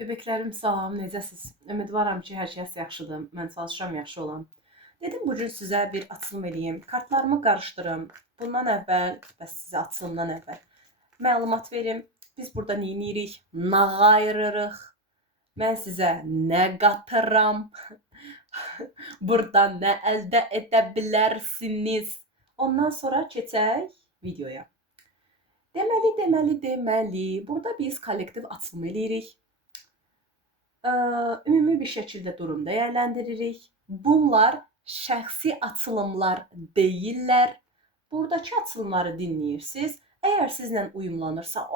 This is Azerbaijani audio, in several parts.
Bebeklərim salam, necəsiz? Ümidvaram ki, hər kəs yaxşıdır. Mən çalışıram yaxşı olam. Dedim bu gün sizə bir açılım edeyim. Kartlarımı qarışdırım. Bundan əvvəl, bəs sizə açılımdan əvvəl məlumat verim. Biz burada nə edirik? Nə ayırırıq? Mən sizə nə qatıram? Burada nə əldə edə bilərsiniz? Ondan sonra keçək videoya. Deməli, burada biz kollektiv açılım edirik. Ümumi bir şəkildə durum dəyərləndiririk. Bunlar şəxsi açılımlar deyillər. Buradakı açılımları dinləyirsiniz. Əgər sizlə uyumlanırsa,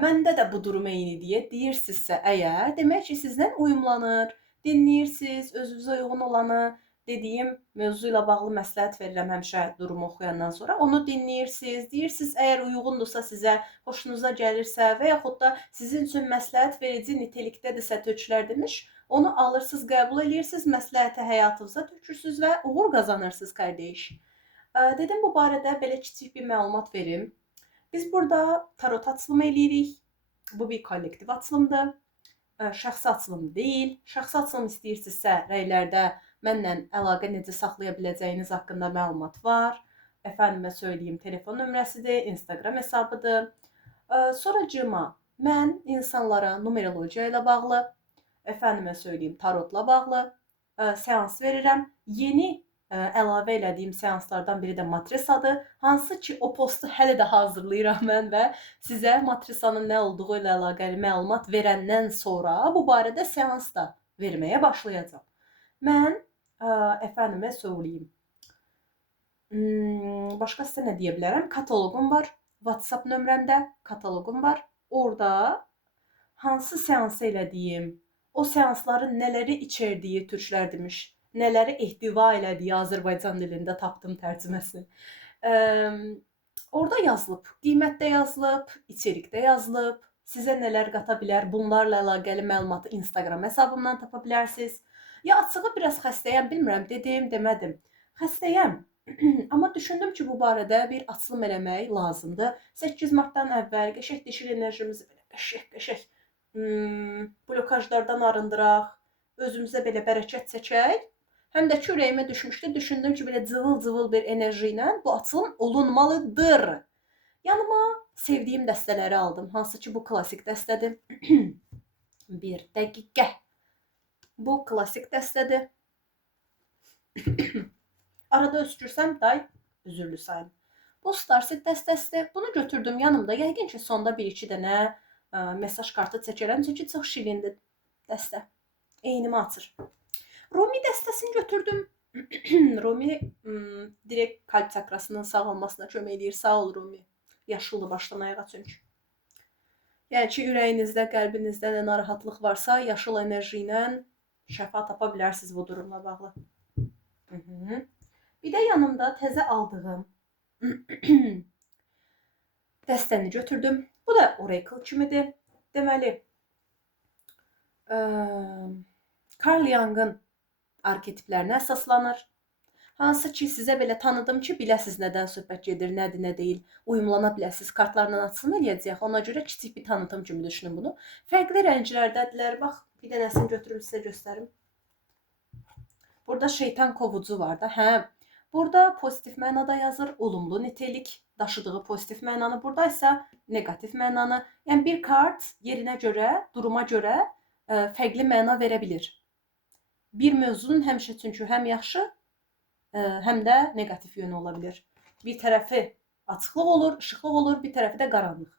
məndə də bu durum eyni deyə deyirsinizsə əgər, demək ki, sizlə uyumlanır. Dinləyirsiniz, özünüzə uyğun olanı, dediyim mövzu ilə bağlı məsləhət verirəm həmişə durumu oxuyandan sonra. Onu dinləyirsiniz, deyirsiniz, əgər uyğundursa sizə, xoşunuza gəlirsə və yaxud da sizin üçün məsləhət verici nitelikdədirsə tökülər demiş, onu alırsınız, qəbul edirsiniz, məsləhəti həyatınıza tökürsünüz və uğur qazanırsınız qardeş. Dedim bu barədə belə kiçik bir məlumat verim. Biz burada tarot açılımı eləyirik. Bu bir kollektiv açılımdır. Şəxsi açılım deyil. Şəxsi açılım istəyirsinizsə rəylərdə mənlə əlaqə necə saxlaya biləcəyiniz haqqında məlumat var. Əfəndimə söyləyim, telefon nömrəsidir, Instagram hesabıdır. Sonracığıma mən insanlara numerologiya ilə bağlı, əfəndimə söyləyim, tarotla bağlı seans verirəm. Yeni əlavə elədiyim seanslardan biri də matrisadır. Hansı ki o postu hələ də hazırlayıram mən və sizə matrisanın nə olduğu ilə əlaqəli məlumat verəndən sonra bu barədə seans da verməyə başlayacağam. Mən əfəndimə söyləyim. Başqa sizə nə deyə bilərəm? Kataloqum var. WhatsApp nömrəmdə kataloqum var. Orada hansı seansı elədiyim, o seansların nələri içərdiyi türklər demiş, nələri ehtiva elədiyi Azərbaycan dilində tapdım tərcüməsini. Orada yazılıb, qiymətdə yazılıb, içerikdə yazılıb, sizə nələr qata bilər, bunlarla əlaqəli məlumatı Instagram hesabımdan tapa bilərsiniz. Ya açığı biraz xəstəyəm, bilmirəm, dedim, demədim. Xəstəyəm, amma düşündüm ki, bu barədə bir açılım eləmək lazımdır. 8 martdan əvvəl qəşəng dişil enerjimizi belə qəşəng blokajlardan arındıraq, özümüzə belə bərəkət çəkək. Həm də ki, ürəyimə düşmüşdü, düşündüm ki, belə cıvıl-cıvıl bir enerji ilə bu açılım olunmalıdır. Yanıma sevdiyim dəstələri aldım, hansı ki, bu klasik dəstədir. Bir dəqiqə. Bu klasik dəstədir. Arada öskürsəm, day, üzürlü sayın. Bu Starseed dəstəsidir. Bunu götürdüm yanımda. Yəqin ki, sonda bir-iki dənə mesaj kartı çəkərəm. Çünki çox şirindir dəstə. Eynimi açır. Rumi dəstəsini götürdüm. Rumi direkt kalp çakrasının sağalmasına kömək edir. Sağ ol Rumi. Yaşlıdır başdan ayağa çünki. Yəni ki, ürəyinizdə, qəlbinizdə nə narahatlıq varsa, yaşıl enerji ilə şəfa tapa bilərsiniz bu durumla bağlı. Bir də yanımda təzə aldığım dəstəni götürdüm. Bu da oracle kimidir. Deməli, Carl Jung'ın arketiplərinə əsaslanır. Hansı ki, sizə belə tanıdım ki, biləsiz nədən söhbət gedir, nədir, nə deyil. Uyumlana biləsiz. Kartlarla açılım eləyəcək. Ona görə kiçik bir tanıtım kimi düşünün bunu. Fərqli rənglərdədirlər. Bax, bir dənəsini götürüm sizə göstərim. Burada şeytan kovucu var da. Burada pozitiv mənada yazır, olumlu nitelik daşıdığı pozitiv mənanı. Burada isə negativ mənanı. Yəni bir kart yerinə görə, duruma görə fərqli məna verə bilir. Bir mövzunun həmişə çünki həm yaxşı, həm də negativ yönü ola bilir. Bir tərəfi açıqlıq olur, işıqlıq olur, bir tərəfi də qaranlıq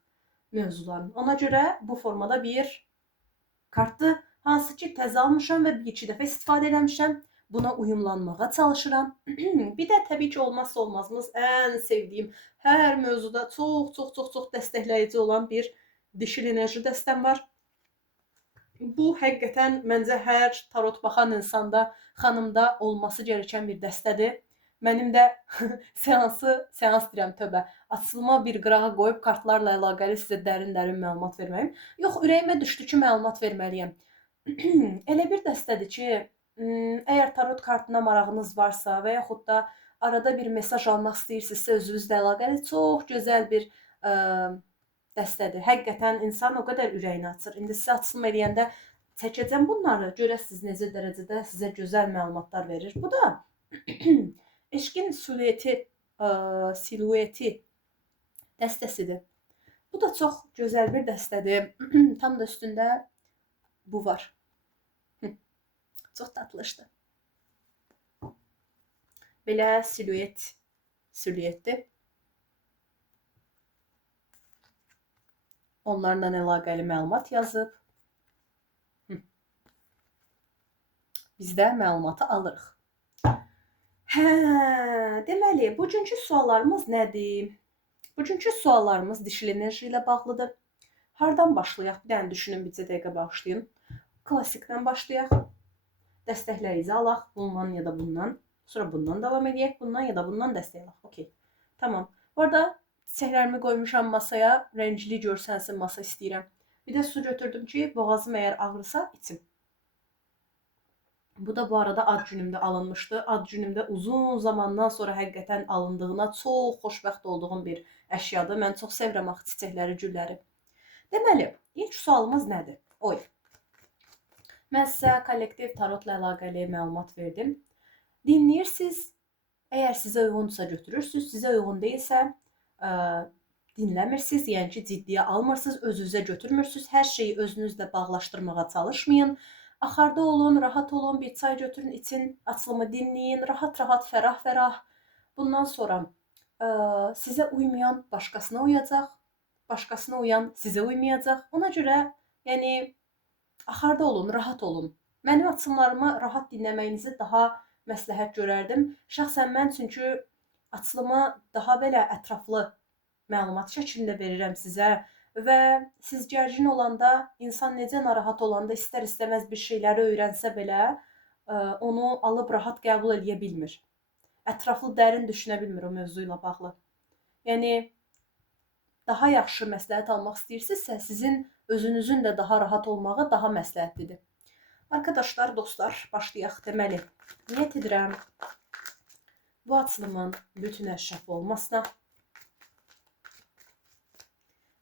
mövzuların. Ona görə bu formada bir kartdır. Hansı ki, təzə almışam və bir-iki dəfə istifadə eləmişəm. Buna uyumlanmağa çalışıram. Bir də təbii ki, olmazsa olmazımız, ən sevdiyim, hər mövzuda çox dəstəkləyici olan bir dişil enerji dəstəm var. Bu, həqiqətən, məncə hər tarot baxan insanda, xanımda olması gerəkən bir dəstədir. Mənim də seans deyirəm, tövbə, açılıma bir qırağa qoyub kartlarla əlaqəli sizə dərin məlumat verməyim. Yox, ürəyimə düşdü ki, məlumat verməliyəm. Elə bir dəstədir ki, əgər tarot kartına marağınız varsa və yaxud da arada bir mesaj almaq istəyirsinizsə özünüzlə əlaqəli çox gözəl bir dəstədir. Həqiqətən insan o qədər ürəyini açır. İndi sizə açılım eləyəndə çəkəcəm bunları. Görəsiniz necə dərəcədə sizə gözəl məlumatlar verir. Bu da eşqin silueti dəstəsidir. Bu da çox gözəl bir dəstədir. Tam da üstündə bu var. Çox tatlışdır. Belə siluetdir. Onlarla əlaqəli məlumat yazıb. Biz də məlumatı alırıq. Deməli, bugünkü suallarımız nədir? Bugünkü suallarımız dişil enerji ilə bağlıdır. Hardan başlayaq? Bir dənə düşünün, bircə dəqiqə bağışlayın. Klassikdən başlayaq. Dəstəklərinizi alaq. Bundan ya da bundan. Sonra bundan davam edək. Bundan ya da bundan dəstək alaq. Okey. Tamam. Bu arada çiçəklərimi qoymuşam masaya. Rəngli görsənsin masa istəyirəm. Bir də su götürdüm ki, boğazım əgər ağrısa içim. Bu da bu arada ad günümdə alınmışdı. Ad günümdə uzun zamandan sonra həqiqətən alındığına çox xoşbəxt olduğum bir əşyadır. Mən çox sevirəm axı çiçəkləri, gülləri. Deməli, ilk sualımız nədir? Oy. Mən sizə kollektiv tarotla əlaqəli məlumat verdim. Dinləyirsiniz. Əgər sizə uyğundursa götürürsünüz. Sizə uyğun deyilsə dinləmirsiniz. Yəni ki, ciddiyə almırsınız, özünüzə götürmürsünüz. Hər şeyi özünüzlə bağlaşdırmağa çalışmayın. Axarda olun, rahat olun, bir çay götürün, için, açılımı dinləyin, rahat-rahat, fərah-fərah. Bundan sonra sizə uymayan başqasına uyacaq, başqasına uyan sizə uymayacaq. Ona görə, yəni, axarda olun, rahat olun. Mənim açılımlarımı rahat dinləməyinizi daha məsləhət görərdim. Şəxsən mən çünki açılımı daha belə ətraflı məlumat şəklində verirəm sizə. Və siz gərgin olanda, insan necə narahat olanda istər-istəməz bir şeyləri öyrənsə belə, onu alıb rahat qəbul edə bilmir. Ətraflı dərin düşünə bilmir o mövzu ilə bağlı. Yəni, daha yaxşı məsləhət almaq istəyirsinizsə, sizin özünüzün də daha rahat olmağı daha məsləhətlidir. Arkadaşlar, dostlar, başlayaq. Deməli, niyyət edirəm bu açılımın bütün əşraf olmasına,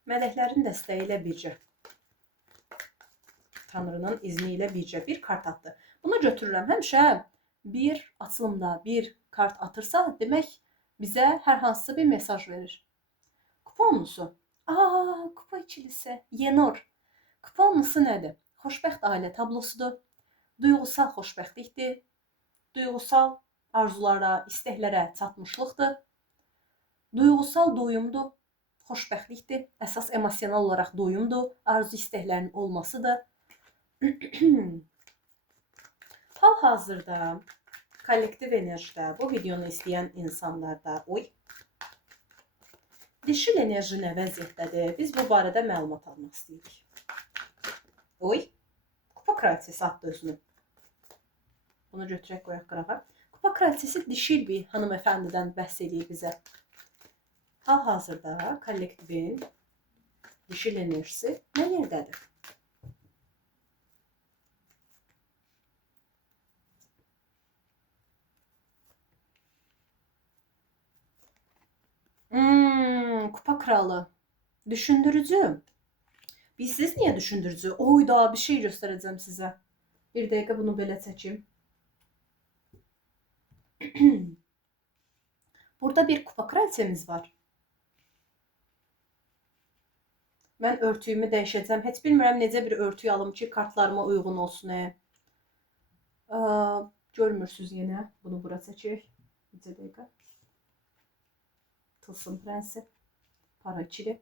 mələklərin dəstəyi ilə bircə, Tanrının izni ilə bircə bir kart atdı. Bunu götürürəm. Həmişə bir açılımda bir kart atırsa, demək bizə hər hansısa bir mesaj verir. Kupa onlusu. Kupa ikilisi. Yenor. Kupa onlusu nədir? Xoşbəxt ailə tablosudur. Duyğusal xoşbəxtlikdir. Duyğusal arzulara, istəklərə çatmışlıqdır. Duyğusal doyumdur. Xoşbəxtlikdir. Əsas emosional olaraq doyumdur. Arzu istəklərinin olmasıdır. Hal-hazırda kollektiv enerjidə bu videonu izləyən insanlarda dişil enerji nə vəziyyətdədir? Biz bu barədə məlumat almaq istəyirik. Kupa kraliçesi atdı özünü. Bunu götürək qoyaq qırağa. Kupa kraliçesi dişil bir hanımefəndidən bəhs edir bizə. Hal-hazırda kollektivin dişil enerjisi nə yerdədir? Kupa kralı. Düşündürücü. Siz niyə düşündürücü? Oyda bir şey göstərəcəm sizə. Bir dəqiqə bunu belə çəkim. Burada bir kupa kraliçemiz var. Mən örtüyümü dəyişəcəm. Heç bilmirəm necə bir örtüyü alım ki, kartlarıma uyğun olsun. Görmürsünüz yenə. Bunu bura çəkək. Bir dəqiqə. Tılsım prensi. Para ikili.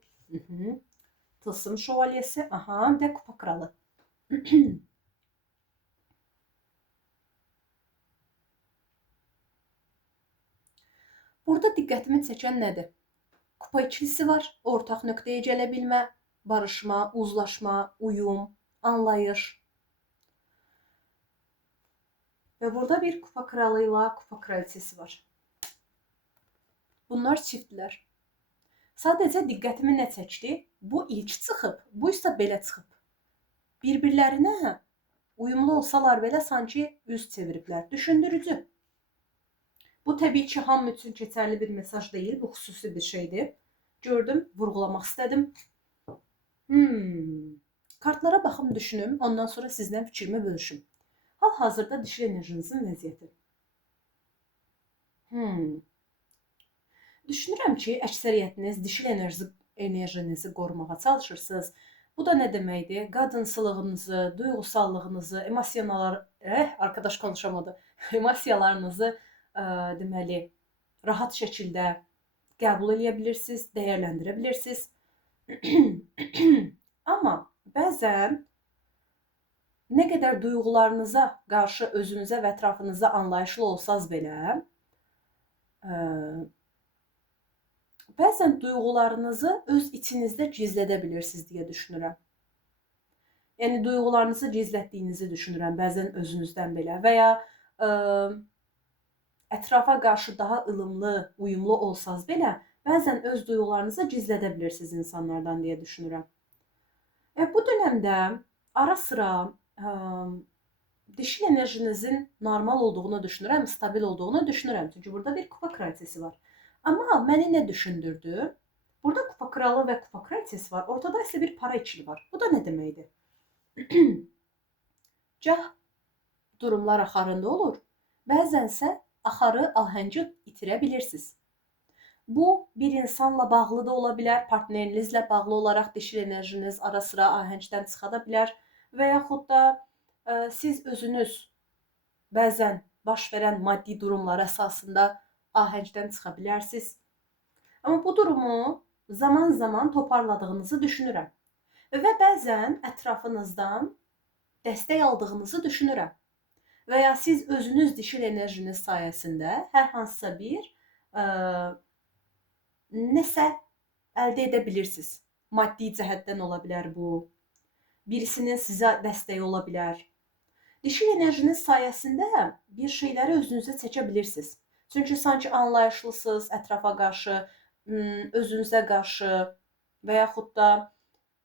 Tılsım şövalyesi. Aha, bir də kupa kralı. Burada diqqətimi çəkən nədir? Kupa ikilisi var. Ortaq nöqtəyə gələ bilmə, barışma, uzlaşma, uyum, anlayış. Və burada bir kupa kralı ilə kupa kraliçesi var. Bunlar çiftlər. Sadəcə diqqətimi nə çəkdi? Bu ilk çıxıb, bu isə belə çıxıb. Bir-birlərinə uyumlu olsalar belə sanki üz çeviriblər. Düşündürücü. Bu təbii ki, hamı üçün keçərli bir mesaj deyil. Bu xüsusi bir şeydir. Gördüm, vurğulamaq istədim. Kartlara baxım, düşünüm, ondan sonra sizlə fikrimi bölüşüm. Hal-hazırda dişil enerjinizin vəziyyəti. Düşünürəm ki, əksəriyyətiniz dişil enerjinizi qorumağa çalışırsınız. Bu da nə deməkdir? Qadınsılığınızı, duyğusallığınızı, arkadaş konuşamadı. Emosiyalarınızı deməli rahat şəkildə qəbul edə bilirsiniz, dəyərləndirə bilirsiniz. Amma bəzən nə qədər duyğularınıza qarşı özünüzə və ətrafınıza anlayışlı olsanız belə, bəzən duyğularınızı öz içinizdə gizlədə bilirsiniz deyə düşünürəm. Yəni duyğularınızı gizlətdiyinizi düşünürəm bəzən özünüzdən belə və ya ətrafa qarşı daha ılımlı, uyumlu olsanız belə, bəzən öz duyğularınızı gizlədə bilirsiniz insanlardan deyə düşünürəm. Bu dövrdə ara sıra dişil enerjinizin normal olduğunu düşünürəm, stabil olduğunu düşünürəm. Çünki burada bir kupa kraliçesi var. Amma məni nə düşündürdü? Burada kupa kralı və kupa kraliçesi var. Ortada isə bir para ikili var. Bu da nə deməkdir? Gah durumlar axarında olur, bəzənsə axarı, ahəngi itirə bilirsiniz. Bu bir insanla bağlı da ola bilər, partnerinizlə bağlı olaraq dişil enerjiniz ara sıra ahəngdən çıxa da bilər və yaxud da siz özünüz bəzən baş verən maddi durumlar əsasında ahəngdən çıxa bilərsiniz. Amma bu durumu zaman-zaman toparladığınızı düşünürəm və bəzən ətrafınızdan dəstək aldığınızı düşünürəm. Və ya siz özünüz dişil enerjiniz sayəsində hər hansısa bir nəsə əldə edə bilirsiniz. Maddi cəhətdən ola bilər bu. Birisinin sizə dəstəyi ola bilər. Dişil enerjiniz sayəsində bir şeyləri özünüzə çəkə bilirsiniz. Çünki sanki anlayışlısınız ətrafa qarşı, özünüzə qarşı və yaxud da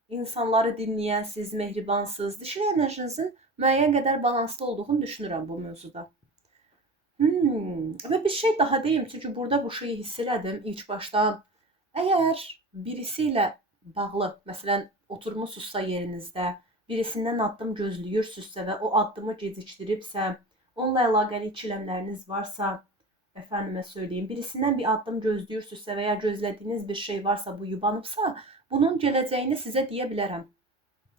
insanları dinləyənsiniz, mehribansınız. Dişil enerjinizin müəyyən qədər balanslı olduğunu düşünürəm bu mövzuda. Və bir şey daha deyim, çünki burada bu şeyi hiss elədim ilk başdan. Əgər birisi ilə bağlı, məsələn, oturmusunuzsa yerinizdə, birisindən addım gözləyirsizsə və o addımı gecikdiribsə, onunla əlaqəli ikiləmləriniz varsa, əfəndimə söyləyim, birisindən bir addım gözləyirsinizsə və ya gözlədiyiniz bir şey varsa, bu yubanıbsa, bunun gələcəyini sizə deyə bilərəm.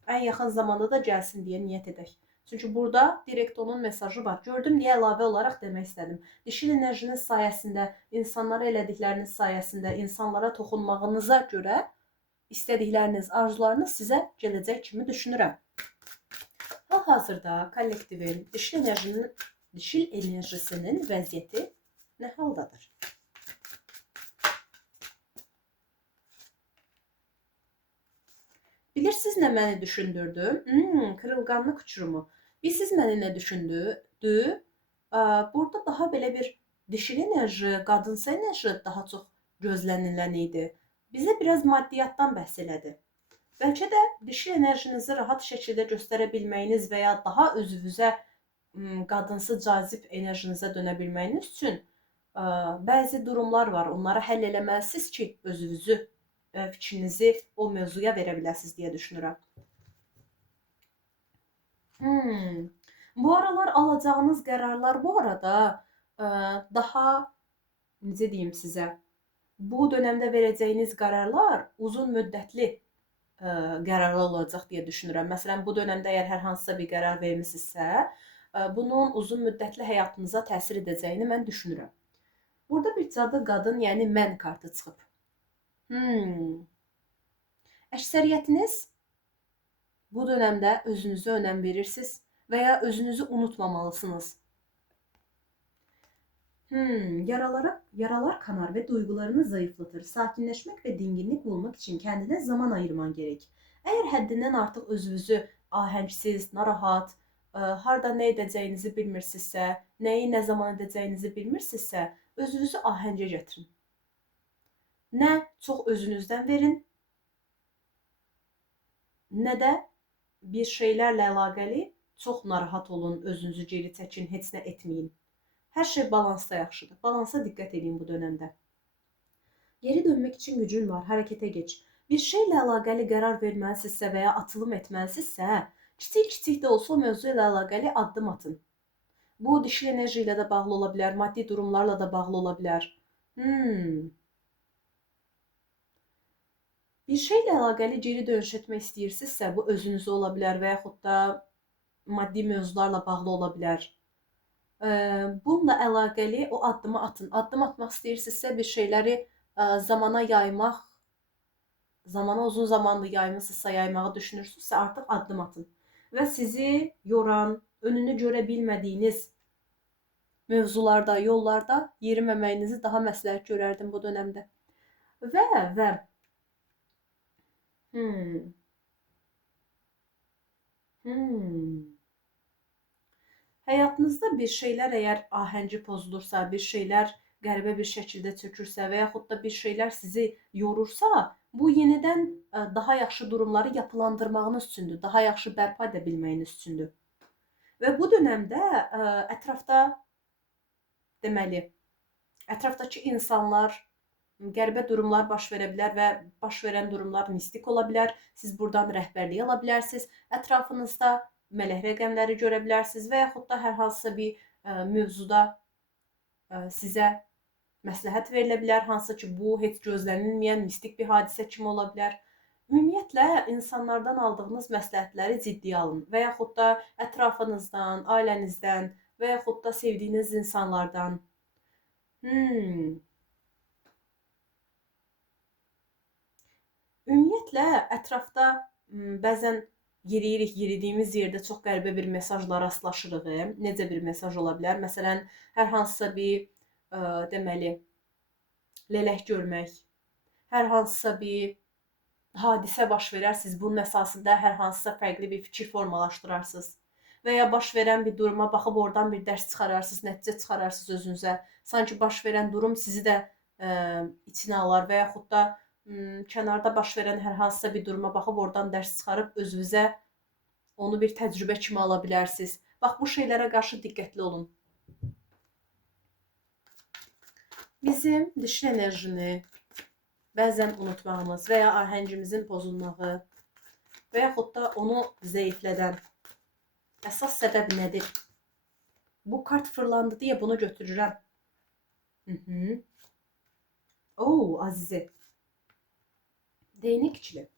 Ən yaxın zamanda da gəlsin deyə niyyət edək. Çünki burada direkt onun mesajı var. Gördüm deyə əlavə olaraq demək istədim. Dişil enerjiniz sayəsində, insanlara elədikləriniz sayəsində, insanlara toxunmağınıza görə istədikləriniz, arzularınız sizə gələcək kimi düşünürəm. Hal-hazırda kollektivin dişil enerjisinin vəziyyəti nə haldadır? Bilirsiniz nə məni düşündürdü? Kırılganlık uçurumu. Bilirsiniz məni nə düşündürdü? Burada daha belə bir dişil enerji, qadınsa enerji daha çox gözlənilən idi. Bizə biraz maddiyatdan bəhs elədi. Bəlkə də dişil enerjinizi rahat şəkildə göstərə bilməyiniz və ya daha özünüzə qadınsı cazib enerjinizə dönə bilməyiniz üçün bəzi durumlar var. Onları həll eləməlisiniz ki, özünüzü, fikrinizi o mövzuya verə biləsiniz deyə düşünürəm. Bu aralar alacağınız qərarlar bu arada daha, necə deyim sizə, bu dövrdə verəcəyiniz qərarlar uzun müddətli qərarlar olacaq deyə düşünürəm. Məsələn, bu dövrdə əgər hər hansısa bir qərar vermisinizsə, bunun uzun müddətli həyatınıza təsir edəcəyini mən düşünürəm. Burada bir cadı qadın, yəni mən kartı çıxıb. Əksəriyyətiniz bu dövrdə özünüzə önəm verirsiniz və ya özünüzü unutmamalısınız. Yaralar kanar ve duygularını zayıflatır. Sakinleşmek ve dinginlik bulmak için kendine zaman ayırman gerek. Eğer həddindən artıq özünüzü ahəngsiz, narahat, harda nə edəcəyinizi bilmirsinizsə, nəyi nə zaman edəcəyinizi bilmirsinizsə, özünüzü ahəngə gətirin. Nə çox özünüzdən verin, nə də bir şeylərlə əlaqəli çox narahat olun, özünüzü geri çəkin, heç nə etməyin. Hər şey balansda yaxşıdır. Balansa diqqət edin bu dövrdə. Geri dönmək üçün gücün var, hərəkətə geç. Bir şeylə əlaqəli qərar verməlisinizsə və ya atılım etməlisinizsə, kiçik-kiçik də olsa o mövzu ilə əlaqəli addım atın. Bu dişil enerji ilə də bağlı ola bilər, maddi durumlarla da bağlı ola bilər. Bir şeylə əlaqəli geri dönüş etmək istəyirsinizsə, bu özünüzə ola bilər və yaxud da maddi mövzularla bağlı ola bilər. Bununla əlaqəli o addımı atın. Addım atmaq istəyirsinizsə, bir şeyləri zamana yaymaq, zamana uzun zamanlı yaymısınızsa, yaymağı düşünürsünüzsə, artıq addım atın. Və sizi yoran, önünü görə bilmədiyiniz mövzularda, yollarda yeriməməyinizi daha məsləhət görərdim bu dönəmdə. Və həyatınızda bir şeylər əgər ahəngi pozulursa, bir şeylər qəribə bir şəkildə çökürsə və yaxud da bir şeylər sizi yorursa, bu yenidən daha yaxşı durumları yapılandırmağınız üçündür, daha yaxşı bərpa edə bilməyiniz üçündür. Və bu dönəmdə ətrafda deməli, ətrafdakı insanlar qəribə durumlar baş verə bilər və baş verən durumlar mistik ola bilər. Siz buradan rəhbərlik ala bilərsiniz. Ətrafınızda mələk rəqəmləri görə bilərsiniz və yaxud da hər hansısa bir mövzuda sizə məsləhət verilə bilər, hansı ki, bu heç gözlənilməyən mistik bir hadisə kimi ola bilər. Ümumiyyətlə, insanlardan aldığınız məsləhətləri ciddiyə alın və yaxud da ətrafınızdan, ailənizdən və yaxud da sevdiyiniz insanlardan. Ümumiyyətlə, ətrafda bəzən yeridiyimiz yerdə çox qəribə bir mesajla rastlaşırıq. Necə bir mesaj ola bilər? Məsələn, hər hansısa bir, deməli, lələk görmək, hər hansısa bir hadisə baş verər, siz bunun əsasında hər hansısa fərqli bir fikir formalaşdırarsınız. Və ya baş verən bir duruma baxıb oradan bir dərs çıxararsınız, nəticə çıxararsınız özünüzə. Sanki baş verən durum sizi də içinə alar və yaxud da kənarda baş verən hər hansısa bir duruma baxıb oradan dərs çıxarıb özünüzə onu bir təcrübə kimi ala bilərsiniz. Bax, bu şeylərə qarşı diqqətli olun. Bizim dişil enerjini bəzən unutmağımız və ya ahəngimizin pozulmağı və yaxud da onu zəiflədən əsas səbəb nədir? Bu kart fırlandı deyə bunu götürürəm. Azizə. Değnek ikili.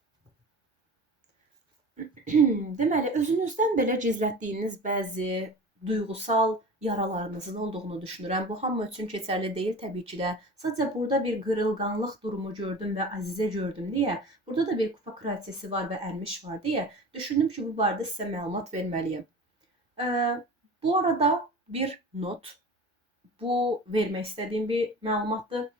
Deməli, özünüzdən belə gizlətdiyiniz bəzi duyğusal yaralarınızın olduğunu düşünürəm. Bu hamı üçün keçərli deyil təbii ki də. Sadəcə burada bir qırılğanlıq durumu gördüm və Azizə gördüm deyə. Burada da bir kupa kraliçesi var və ərmiş var deyə. Düşündüm ki, bu barədə sizə məlumat verməliyəm. Bu arada bir not. Bu vermək istədiyim bir məlumatdır.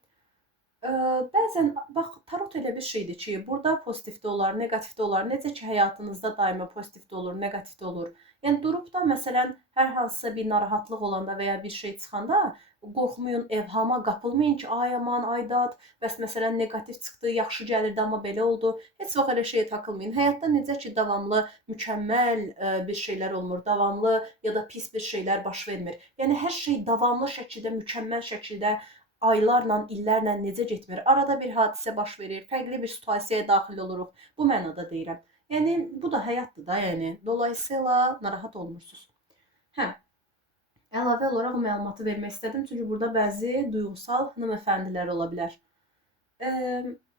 Bəzən bax, tarot elə bir şeydir ki, burada pozitiv də olar, negativ də olar. Necə ki, həyatınızda daima pozitiv də olur, negativ də olur. Yəni durub da məsələn hər hansısa bir narahatlıq olanda və ya bir şey çıxanda qorxmayın, evhama qapılmayın ki, ay aman, ay dad, bəs məsələn negativ çıxdı, yaxşı gəlirdi, amma belə oldu. Heç vaxt elə şeyə takılmayın. Həyatda necə ki, davamlı mükəmməl bir şeylər olmur, davamlı ya da pis bir şeylər baş vermir. Yəni hər şey davamlı şəkildə, mükəmməl şəkildə aylarla, illərlə necə getmir? Arada bir hadisə baş verir, fərqli bir situasiyaya daxil oluruq. Bu mənada deyirəm. Yəni bu da həyatdır da, yəni. Dolayısıyla narahat olmursunuz. Əlavə olaraq məlumatı vermək istədim, çünki burada bəzi duyğusal hanımefəndilər ola bilər.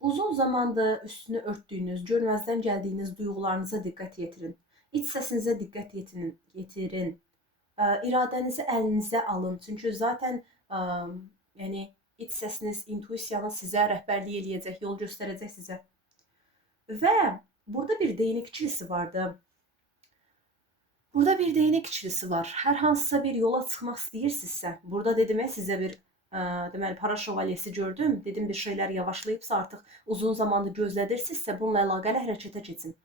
Uzun zamandır üstünü örtdüyünüz, görməzdən gəldiyiniz duyğularınıza diqqət yetirin. İç səsinizə diqqət yetirin. İradənizi əlinizə alın. Çünki zaten yəni iç səsiniz, intuisiyanız sizə rəhbərlik eləyəcək, yol göstərəcək sizə. Və burada bir değnek ikilisi vardı. Burada bir değnek ikilisi var. Hər hansısa bir yola çıxmaq istəyirsinizsə, burada dedim sizə bir deməli para şövalyesi gördüm. Dedim bir şeylər yavaşlayıbsa, artıq uzun zamandır gözlədirsinizsə, bununla əlaqəli hərəkətə keçin.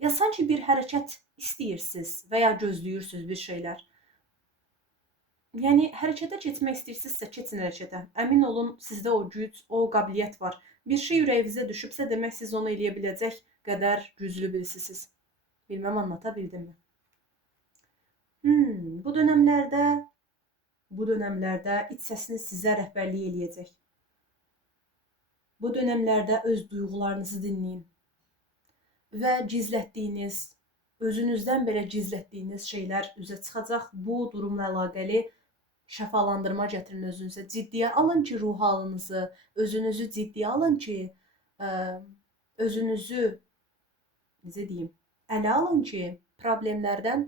Ya sanki bir hərəkət istəyirsiniz və ya gözləyirsiniz bir şeylər. Yəni hərəkətə keçmək istəyirsinizsə, keçin hərəkətə. Əmin olun, sizdə o güc, o qabiliyyət var. Bir şey ürəyinizə düşübsə, demək siz onu eləyə biləcək qədər güclü birisiniz. Bilməm, anlata bildimmi? Bu dönəmlərdə iç səsiniz sizə rəhbərlik eləyəcək. Bu dönəmlərdə öz duyğularınızı dinləyin. və gizlətdiyiniz, özünüzdən belə gizlətdiyiniz şeylər üzə çıxacaq. Bu durumla əlaqəli şəfalandırma gətirin özünüzə. Ciddiyə alın ki, ruh halınızı, özünüzü ciddiyə alın ki, özünüzü, necə deyim, ələ alın ki, problemlərdən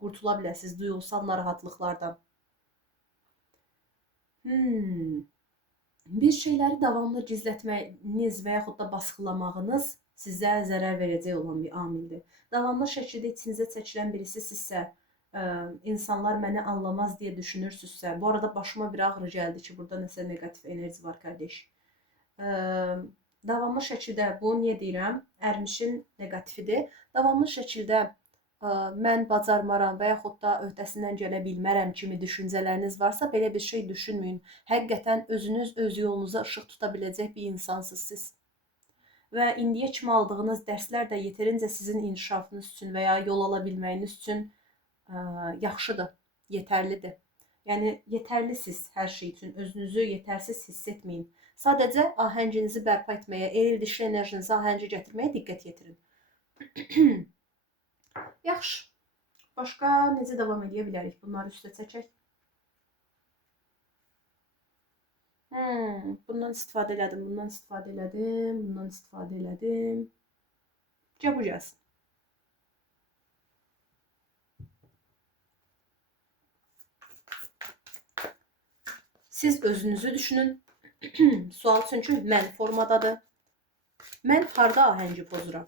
qurtula biləsiniz, duyğusal narahatlıqlardan. Bir şeyləri davamlı gizlətməyiniz və yaxud da basqılamağınız sizə zərər verəcək olan bir amildir. Davamlı şəkildə içinizə çəkilən birisi sizsə, insanlar məni anlamaz deyə düşünürsünüzsə, bu arada başıma bir ağrı gəldi ki, burada nəsə negativ enerji var, qardeş. Davamlı şəkildə, bu niyə deyirəm? Ərmişin negatifidir. Davamlı şəkildə mən bacarmaram və yaxud da öhdəsindən gələ bilmərəm kimi düşüncələriniz varsa, belə bir şey düşünməyin. Həqiqətən özünüz öz yolunuza işıq tuta biləcək bir insansınız siz. Və indiyə kimi aldığınız dərslər də yetərincə sizin inkişafınız üçün və ya yol ala bilməyiniz üçün yaxşıdır, yetərlidir. Yəni, yetərlisiniz hər şey üçün. Özünüzü yetərsiz hiss etməyin. Sadəcə ahənginizi bərpa etməyə, eril dişi enerjinizi ahəngə gətirməyə diqqət yetirin. Yaxşı. Başqa necə davam edə bilərik? Bunları üstə çəkək. Bundan istifadə elədim, bundan istifadə elədim, bundan istifadə elədim. Bu gəlsin. Siz özünüzü düşünün. Sual çünki mən formadadır. Mən harda ahəngi pozuram?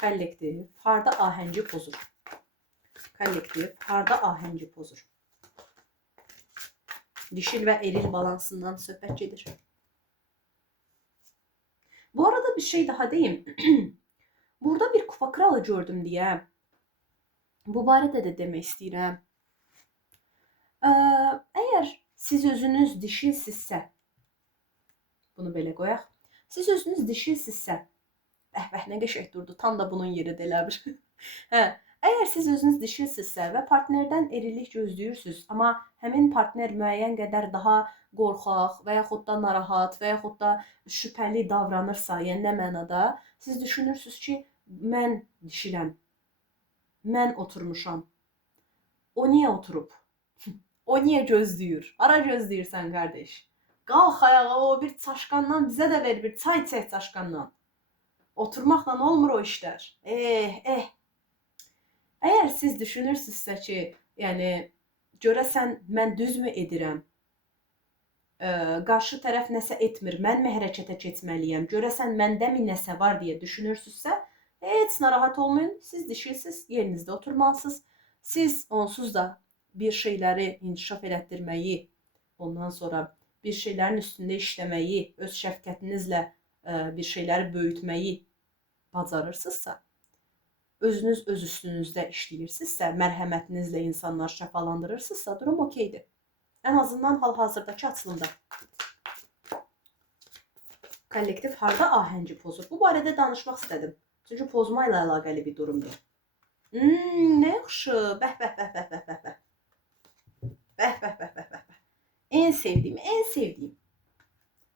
Kollektiv harda ahəngi pozur? Kollektiv harda ahəngi pozur? Dişil və eril balansından söhbət gedir. Bu arada bir şey daha deyim. Burada bir kupa kralı gördüm deyə bu barədə də demək istəyirəm. Əgər siz özünüz dişilsizsə, bunu belə qoyaq. Siz özünüz dişilsizsə, nə qəşəng durdu. Tam da bunun yeridir elə bir. Əgər siz özünüz dişilsizsə və partnerdən erilik gözləyirsiniz, amma həmin partner müəyyən qədər daha qorxaq və yaxud da narahat və yaxud da şübhəli davranırsa, yəni nə mənada, siz düşünürsünüz ki, mən dişiləm, mən oturmuşam. O niyə oturub? O niyə gözləyir? Ara gözləyirsən, qardeş? Qalx ayağa, o bir çaşqandan bizə də ver, bir çay çək çaşqandan. Oturmaqla olmur o işlər. Əgər siz düşünürsünüzsə ki, yəni, görəsən mən düzmü edirəm, qarşı tərəf nəsə etmir, mən mi hərəkətə keçməliyəm, görəsən məndə mi nəsə var deyə düşünürsünüzsə, heç narahat olmayın, siz dişilsiz, yerinizdə oturmalısınız. Siz onsuz da bir şeyləri inkişaf elətdirməyi, ondan sonra bir şeylərin üstündə işləməyi, öz şəfqətinizlə bir şeyləri böyütməyi bacarırsınızsa, özünüz öz üstünüzdə işləyirsinizsə, mərhəmətinizlə insanları şəfalandırırsınızsa, durum okeydir. Ən azından hal-hazırdakı açılımda. Kollektiv harda ahəngi pozur? Bu barədə danışmaq istədim. Çünki pozma ilə əlaqəli bir durumdur. Nə yaxşı. Bəh. En sevdiyim.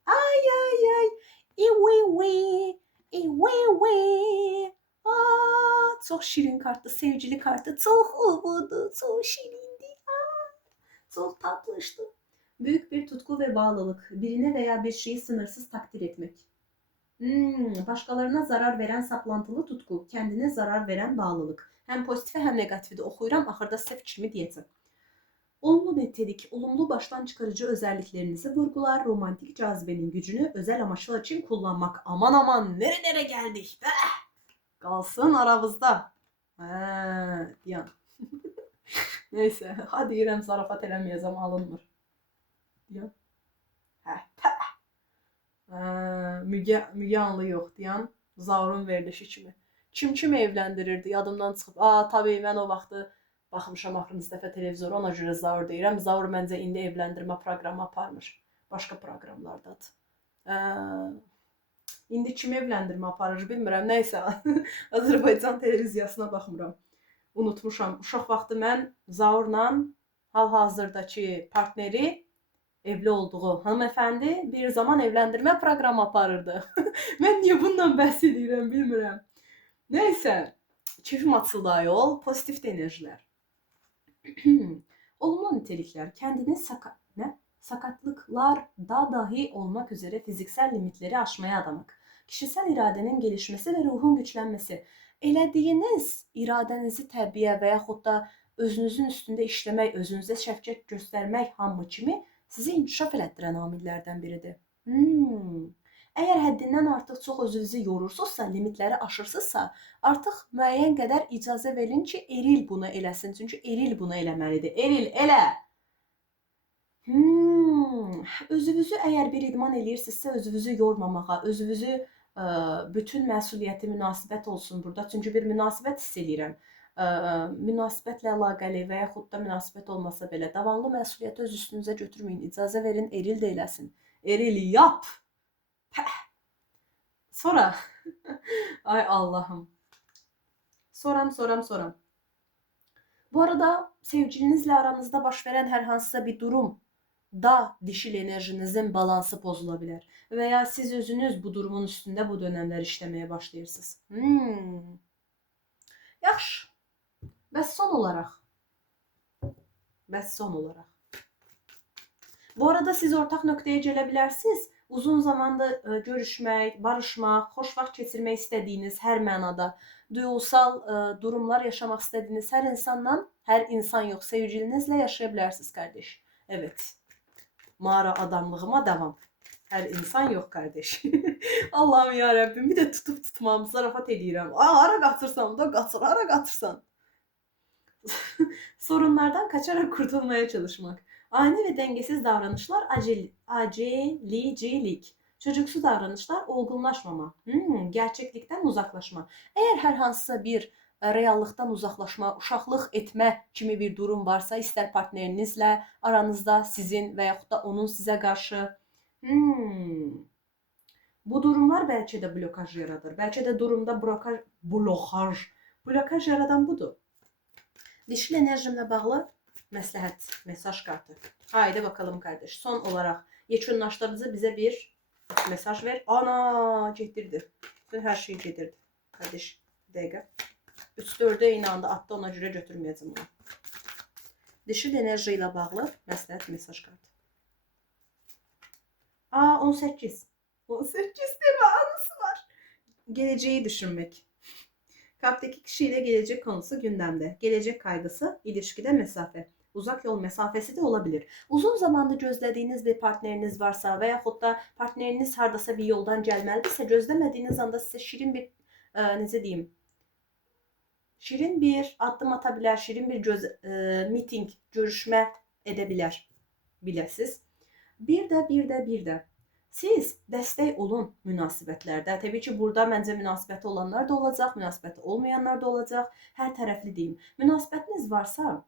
Ay. Çox şirin kartdı, sevgili kartı. Çox uvudu, çox şirindi. Çox tatlışdı. Büyük bir tutku ve bağlılık. Birine veya bir şeyi sınırsız takdir etmek. Başkalarına zarar veren saplantılı tutku. Kendine zarar veren bağlılık. Hem pozitifi hem negatifi de okuyuram. Ahırda size fikrimi diyeceğim. Olumlu nitelik, olumlu baştan çıkarıcı özelliklerinizi vurgular, romantik cazibenin gücünü özel amaçlar için kullanmak. Aman nerelere geldik be? Qalsın aramızda. Diyan. Neyse, hadi deyirəm, zarafat eləməyəcəm, alınmır. Diyan. Müge Anlı yox, diyan. Zaurun verilişi kimi. Kim evləndirirdi, yadımdan çıxıb. Tabii, mən o vaxtı baxmışam axırıncı dəfə televizora, ona görə Zaur deyirəm. Zaur məncə indi evləndirmə proqramı aparmır. Başqa proqramlardadır. İndi kim evləndirmə aparır, bilmirəm. Nəysə, Azərbaycan televiziyasına baxmıram. Unutmuşam. Uşaq vaxtı mən Zaurla hal-hazırdakı partneri evli olduğu hanımefendi bir zaman evlendirme programı aparırdı. Ben niye bundan bahsediyorum bilmiyorum. Neyse. Keyfim açıldı ayol. Pozitif de enerjiler. Olumlu nitelikler. Kendini sakatlıklarda dahi olmak üzere fiziksel limitleri aşmaya adamak. Kişisel iradenin gelişmesi ve ruhun güçlenmesi. Elədiyiniz iradənizi təbiə və yaxud da özünüzün üstündə işləmək, özünüzə şəfqət göstərmək hamı kimi sizi inkişaf elətdirən amillərdən biridir. Əgər həddindən artıq çox özünüzü yorursunuzsa, limitləri aşırsınızsa, artıq müəyyən qədər icazə verin ki, eril bunu eləsin. Çünki eril bunu eləməlidir. Eril, elə! Özünüzü əgər bir idman eləyirsinizsə, özünüzü yormamağa, özünüzü bütün məsuliyyəti münasibət olsun burada. Çünki bir münasibət hiss eləyirəm. Münasibətlə əlaqəli və yaxud da münasibət olmasa belə davamlı məsuliyyəti öz üstünüzə götürməyin. İcazə verin, eril də eləsin. Eril yap! Sonra ay Allah'ım. Soram. Bu arada sevgilinizle aranızda baş veren hər hansısa bir durum da dişil enerjinizin balansı pozulabilir. Veya siz özünüz bu durumun üstünde bu dönemler işlemeye başlayırsınız. Yaxşı. Bəs son olarak. Bu arada siz ortak noktaya gelebilirsiniz. Uzun zamanda görüşmək, barışmaq, xoş vaxt keçirmək istədiyiniz hər mənada, duyğusal durumlar yaşamaq istədiyiniz hər insanla, hər insan yox, sevgilinizlə yaşaya bilərsiniz qardeş. Evet. Mağara adamlığıma devam. Hər insan yox qardeş. Allah'ım ya Rabbim, bir də tutub tutmam, zarafat edirəm. Hara qaçırsan da qaçır, hara qaçırsan. Sorunlardan kaçarak kurtulmaya çalışmak. Ani ve dengesiz davranışlar acelicilik. Çocuksu davranışlar olgunlaşmama. Gerçeklikten uzaklaşma. Eğer hər hansısa bir reallıqdan uzaqlaşma, uşaqlıq etmə kimi bir durum varsa, istər partnerinizlə aranızda, sizin və yaxud da onun sizə qarşı. Bu durumlar bəlkə də blokaj yaradır. Bəlkə də durumda blokaj yaradan budur. Dişil enerjimle bağlı məsləhət, mesaj kartı. Haydi bakalım kardeş. Son olarak yekunlaşdırıcı bize bir mesaj ver. Ana getirdi. Bütün her şeyi getirdi. Kardeş bir dəqiqə. 3-4'e eyni anda attı, ona görə götürməyəcəm onu. Dişil enerji ilə bağlı məsləhət mesaj kartı. 18. 18 değil mi? Anısı var. Geleceği düşünmek. Kalpteki kişiyle gelecek konusu gündemde. Gelecek kaygısı, ilişkide mesafe. Uzak yol mesafesi de olabilir. Uzun zamandır gözlediğiniz bir partneriniz varsa veya da partneriniz hardasa bir yoldan gelməlidirsə, gözlemediğiniz anda size şirin bir necə deyim? Şirin bir addım atabilir, şirin bir meeting, görüşme edebilir. Biləsiz. Bir de siz destek olun münasibətlərdə. Təbii ki, burada məncə münasibəti olanlar da olacaq, münasibəti olmayanlar da olacaq. Hər tərəfli deyim. Münasibətiniz varsa,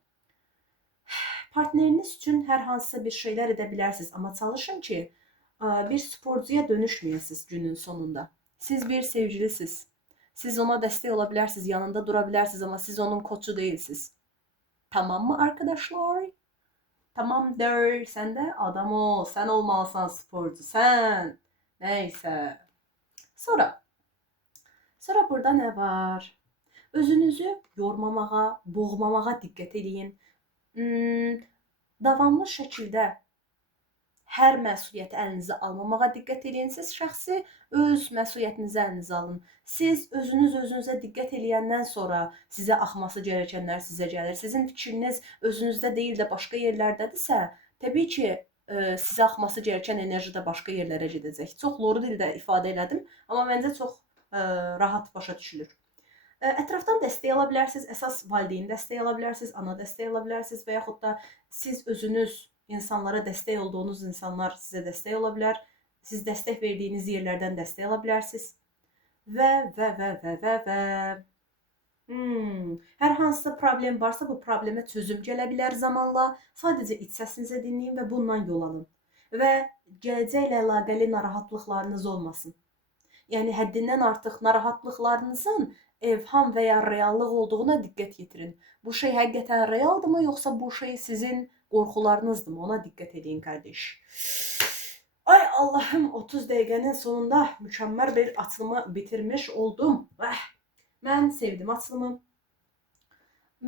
partneriniz üçün hər hansısa bir şeylər edə bilərsiniz. Amma çalışın ki, bir sporcuya dönüşməyəsiniz günün sonunda. Siz bir sevgilisiniz. Siz ona destek olabilirsiniz, yanında durabilirsiniz ama siz onun koçu değilsiniz. Tamam mı arkadaşlar? Tamamdır, sen de adam ol, sen olmalısın sporcu, sen. Neyse. Sonra burada ne var? Özünüzü yormamağa, boğmamağa diqqət edin. Davamlı şəkildə hər məsuliyyəti əlinizə almamağa diqqət edin. Siz şəxsi öz məsuliyyətinizi əlinizə alın. Siz özünüzə diqqət eləyəndən sonra sizə axması gərəkənlər sizə gəlir. Sizin fikriniz özünüzdə deyil də başqa yerlərdədirsə, təbii ki, sizə axması gərəkən enerji də başqa yerlərə gedəcək. Çox loru dildə ifadə elədim, amma məncə çox rahat başa düşülür. Ətrafdan dəstək ala bilərsiniz, əsas valideyn dəstək ala bilərsiniz, ana dəstək ala bilərsiniz və yaxud da siz özünüz insanlara destek olduğunuz insanlar size destek olabilir. Siz destek verdiğiniz yerlerden destek alabilirsiniz. Ve. Hər hansısa problem varsa bu probleme çözüm gələ bilər zamanla. Sadəcə iç səsinizi dinləyin və bundan yol alın. Və gələcəklə əlaqəli narahatlıqlarınız olmasın. Yəni həddindən artıq narahatlıqlarınızın evham və ya reallıq olduğuna diqqət yetirin. Bu şey həqiqətən realdırmı, yoxsa bu şey sizin qorxularınızdır mı? Ona diqqət edin qardaş. Ay Allahım, 30 dəqiqənin sonunda mükəmməl bir açılımı bitirmiş oldum. Mən sevdim açılımı.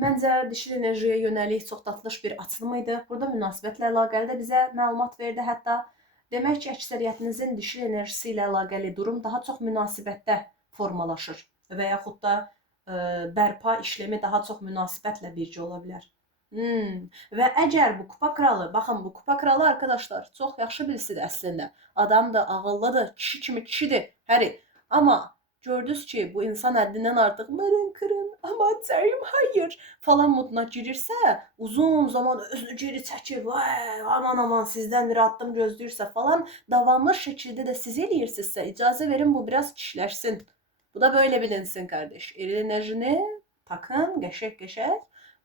Məncə dişil enerjiyə yönəlik çox tatlış bir açılım idi. Burada münasibətlə əlaqəli də bizə məlumat verdi. Hətta demək ki, əksəriyyətinizin dişil enerjisi ilə əlaqəli durum daha çox münasibətdə formalaşır və yaxud da bərpa işlemi daha çox münasibətlə bircə ola bilər. Və əgər bu kupa kralı, baxın bu kupa kralı arkadaşlar çox yaxşı birisidir əslində. Adamdır, ağıllıdır, kişi kimi kişidir, həri. Amma gördünüz ki, bu insan həddindən artıq mırın kırın, aman tanrım hayır falan moduna girirsə, uzun zaman özünü geri çəkir, vay aman aman sizdən bir addım gözləyirsə falan, davamlı şəkildə də siz eləyirsinizsə, icazə verin bu biraz kişiləşsin. Bu da böyle bilinsin kardeş. Eril enerjini takın, qəşəng.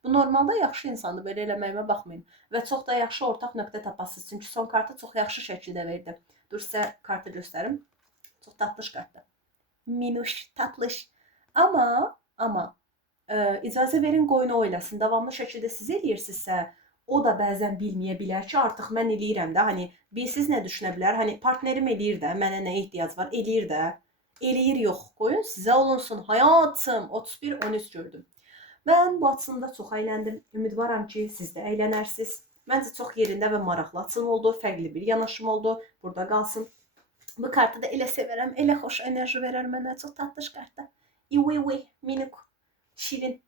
Bu normalda yaxşı insandır, belə eləməyimə baxmayın. Və çox da yaxşı ortaq nöqtə tapasınız. Çünki son kartı çox yaxşı şəkildə verdi. Dur sizə kartı göstərim. Çox tatlış kartdır. Minuş, tatlış. Amma icazə verin qoyun o eləsin. Davamlı şəkildə siz eləyirsinizsə, o da bəzən bilməyə bilər ki, artıq mən eləyirəm də. Hani siz nə düşünə bilər? Hani partnerim eləyir də, mənə nə ehtiyac var? Eləyir də. Eləyir yox. Qoyun sizə olunsun. Hayatım 31-13 gördüm. Mən bu açılımda çox əyləndim. Ümidvaram ki, siz də əylənərsiniz. Məncə çox yerində və maraqlı açılım oldu. Fərqli bir yanaşım oldu. Burada qalsın. Bu kartı da elə sevərəm. Elə xoş enerji verər mənə. Çox tatlış kartdır. İvi, minik, şirin.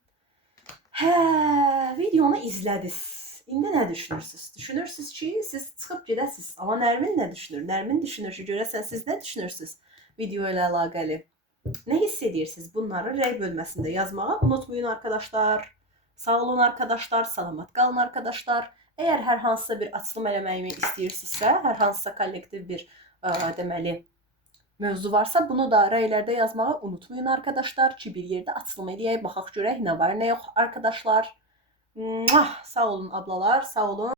Videonu izlədiniz. İndi nə düşünürsünüz? Düşünürsünüz ki, siz çıxıb gedəsiniz. Amma Nərmin nə düşünür? Nərmin düşünür ki, görəsən siz nə düşünürsünüz video ilə əlaqəli? Ne hissedirsiniz? Bunları rey bölməsində yazmağı unutmayın arkadaşlar. Sağ olun arkadaşlar, salamat qalın arkadaşlar. Eğer hər hansısa bir açılım eləməyimi istəyirsinizsə, hər hansısa kollektiv bir deməli mövzu varsa, bunu da reylərdə yazmağı unutmayın arkadaşlar ki, bir yerdə açılım eləyək, baxaq görək nə var, nə yox arkadaşlar. Sağ olun ablalar, sağ olun.